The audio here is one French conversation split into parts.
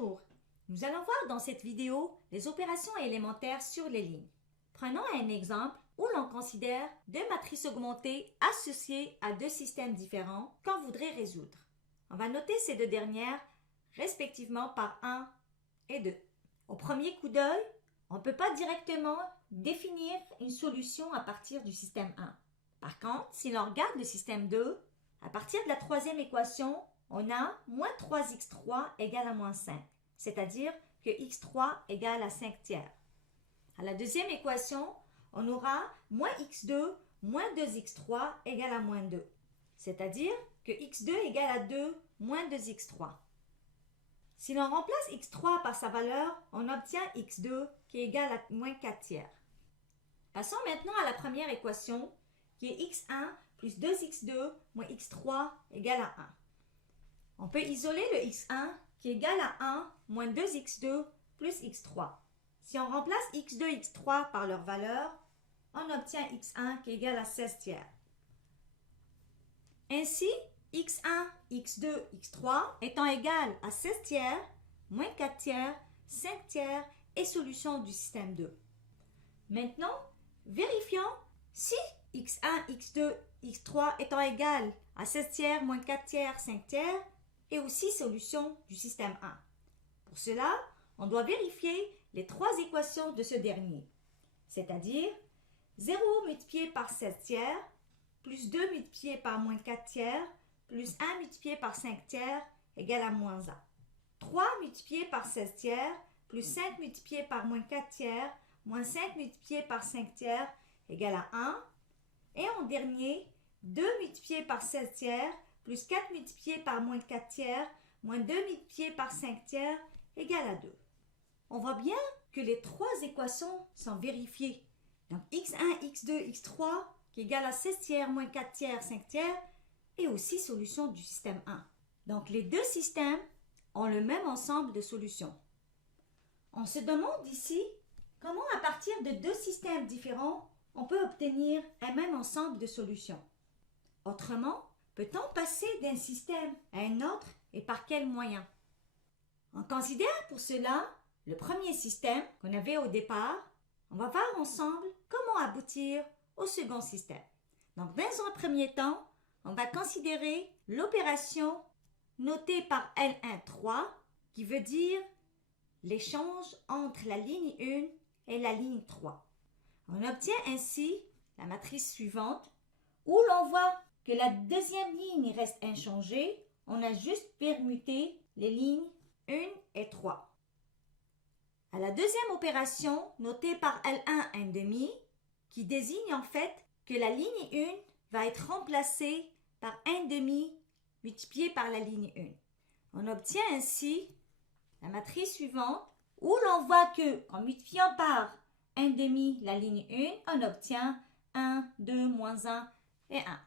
Bonjour, nous allons voir dans cette vidéo les opérations élémentaires sur les lignes. Prenons un exemple où l'on considère deux matrices augmentées associées à deux systèmes différents qu'on voudrait résoudre. On va noter ces deux dernières respectivement par 1 et 2. Au premier coup d'œil, on ne peut pas directement définir une solution à partir du système 1. Par contre, si l'on regarde le système 2, à partir de la troisième équation, on a moins 3x3 égale à moins 5, c'est-à-dire que x3 égale à 5 tiers. À la deuxième équation, on aura moins x2 moins 2x3 égale à moins 2, c'est-à-dire que x2 égale à 2 moins 2x3. Si l'on remplace x3 par sa valeur, on obtient x2 qui est égal à moins 4 tiers. Passons maintenant à la première équation qui est x1 plus 2x2 moins x3 égale à 1. On peut isoler le x1 qui est égal à 1 moins 2x2 plus x3. Si on remplace x2 et x3 par leur valeur, on obtient x1 qui est égal à 16 tiers. Ainsi, x1, x2, x3 étant égal à 16 tiers, moins 4 tiers, 5 tiers est solution du système 2. Maintenant, vérifions si x1, x2, x3 étant égal à 16 tiers, moins 4 tiers, 5 tiers est aussi solution du système 1. Pour cela, on doit vérifier les trois équations de ce dernier, c'est-à-dire 0 multiplié par 16 tiers, plus 2 multiplié par moins 4 tiers, plus 1 multiplié par 5 tiers égale à moins 1. 3 multiplié par 16 tiers, plus 5 multiplié par moins 4 tiers, moins 5 multiplié par 5 tiers égale à 1. Et en dernier, 2 multiplié par 16 tiers, plus 4 multiplié par moins 4 tiers, moins 2 multiplié par 5 tiers égale à 2. On voit bien que les trois équations sont vérifiées. Donc x1, x2, x3 qui est égal à 16 tiers, moins 4 tiers, 5 tiers est aussi solution du système 1. Donc les deux systèmes ont le même ensemble de solutions. On se demande ici comment à partir de deux systèmes différents on peut obtenir un même ensemble de solutions. Autrement, peut-on passer d'un système à un autre et par quels moyens? On considère pour cela le premier système qu'on avait au départ. On va voir ensemble comment aboutir au second système. Donc, dans un premier temps, on va considérer l'opération notée par L1,3 qui veut dire l'échange entre la ligne 1 et la ligne 3. On obtient ainsi la matrice suivante où l'on voit que la deuxième ligne reste inchangée. On a juste permuté les lignes 1 et 3. À la deuxième opération notée par L1 1/2 qui désigne en fait que la ligne 1 va être remplacée par 1/2 multiplié par la ligne 1. On obtient ainsi la matrice suivante où l'on voit que en multipliant par 1/2 la ligne 1, on obtient 1, 2, moins 1 et 1.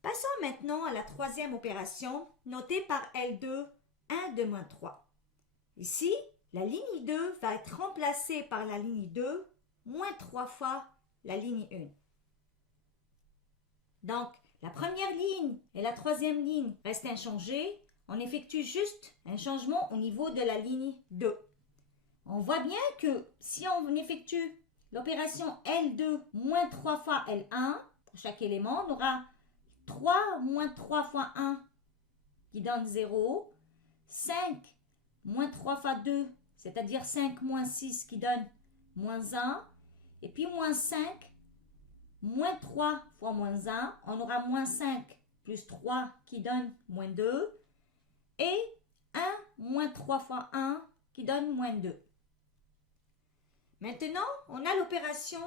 Passons maintenant à la troisième opération notée par L2, 1 de moins 3. Ici, la ligne 2 va être remplacée par la ligne 2 moins 3 fois la ligne 1. Donc, la première ligne et la troisième ligne restent inchangées. On effectue juste un changement au niveau de la ligne 2. On voit bien que si on effectue l'opération L2 moins 3 fois L1, pour chaque élément, on aura 3 moins 3 fois 1 qui donne 0, 5 moins 3 fois 2, c'est-à-dire 5 moins 6 qui donne moins 1, et puis moins 5, moins 3 fois moins 1, on aura moins 5 plus 3 qui donne moins 2, et 1 moins 3 fois 1 qui donne moins 2. Maintenant, on a l'opération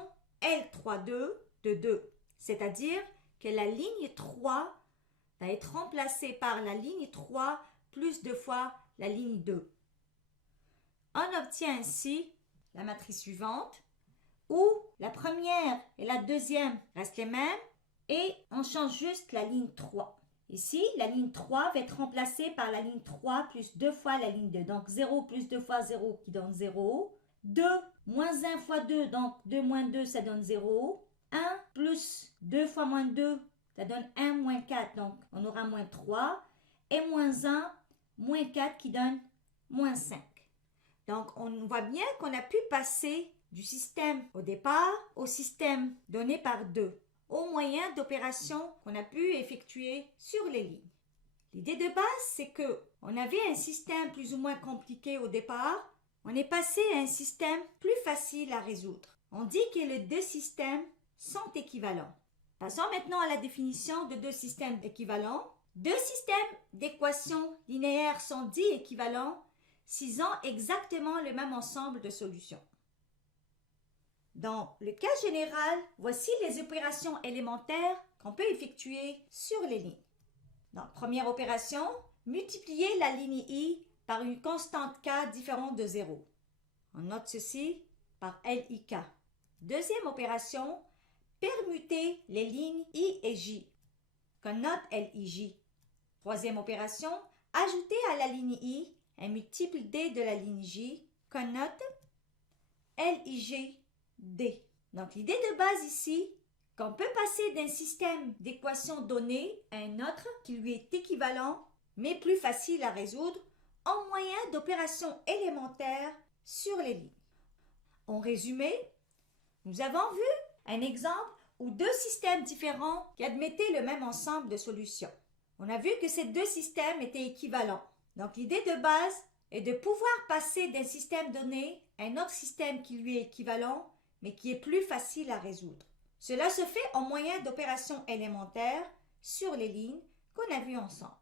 L3,2 de 2, c'est-à-dire que la ligne 3 va être remplacée par la ligne 3 plus 2 fois la ligne 2. On obtient ainsi la matrice suivante où la première et la deuxième restent les mêmes et on change juste la ligne 3. Ici, la ligne 3 va être remplacée par la ligne 3 plus 2 fois la ligne 2. Donc 0 plus 2 fois 0 qui donne 0. 2 moins 1 fois 2, donc 2 moins 2, ça donne 0. 1 plus 2 fois moins 2, ça donne 1 moins 4, donc on aura moins 3. Et moins 1, moins 4 qui donne moins 5. Donc, on voit bien qu'on a pu passer du système au départ au système donné par 2, au moyen d'opérations qu'on a pu effectuer sur les lignes. L'idée de base, c'est que on avait un système plus ou moins compliqué au départ, on est passé à un système plus facile à résoudre. On dit que les deux systèmes sont équivalents. Passons maintenant à la définition de deux systèmes équivalents. Deux systèmes d'équations linéaires sont dits équivalents s'ils ont exactement le même ensemble de solutions. Dans le cas général, voici les opérations élémentaires qu'on peut effectuer sur les lignes. Dans la première opération, multiplier la ligne I par une constante K différente de 0. On note ceci par LIK. Deuxième opération, permuter les lignes I et J. Qu'on note LIJ. Troisième opération, ajouter à la ligne I un multiple D de la ligne J. Qu'on note LIGD. Donc l'idée de base ici, qu'on peut passer d'un système d'équations données à un autre qui lui est équivalent, mais plus facile à résoudre, en moyen d'opérations élémentaires sur les lignes. En résumé, nous avons vu un exemple où deux systèmes différents qui admettaient le même ensemble de solutions. On a vu que ces deux systèmes étaient équivalents. Donc l'idée de base est de pouvoir passer d'un système donné à un autre système qui lui est équivalent, mais qui est plus facile à résoudre. Cela se fait en moyen d'opérations élémentaires sur les lignes qu'on a vues ensemble.